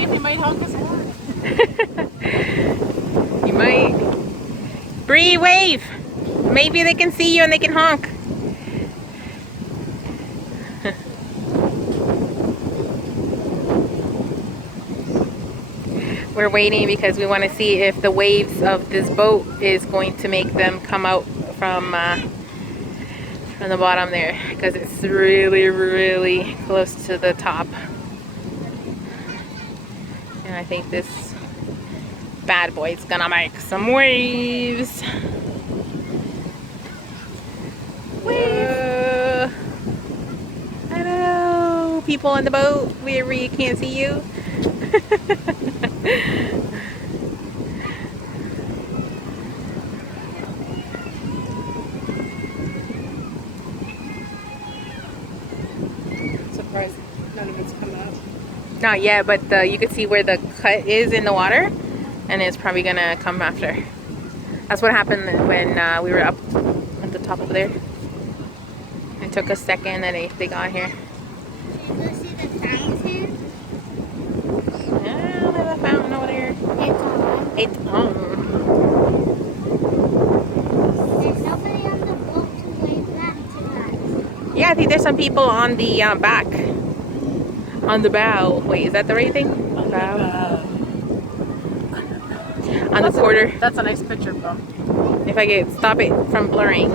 wave, he might honk his horn. You might. Bree, wave. Maybe they can see you and they can honk. We're waiting because we want to see if the waves of this boat is going to make them come out from the bottom there, because it's really close to the top. And I think this bad boy is gonna make some waves. Whoa. Hello, people on the boat where we can't see you. Surprised none of it's come up. Not yet, but you can see where the cut is in the water, and it's probably gonna come after. That's what happened when we were up at the top over there. It took a second and they got here. Can you go see the fountain? Yeah, there's a fountain over there. It's on. It's on. There's nobody on the boat to wave back to us. Yeah, I think there's some people on the back. On the bow. Wait, is that the right thing? Bow. On the quarter. That's a nice picture, bro. If I could stop it from blurring.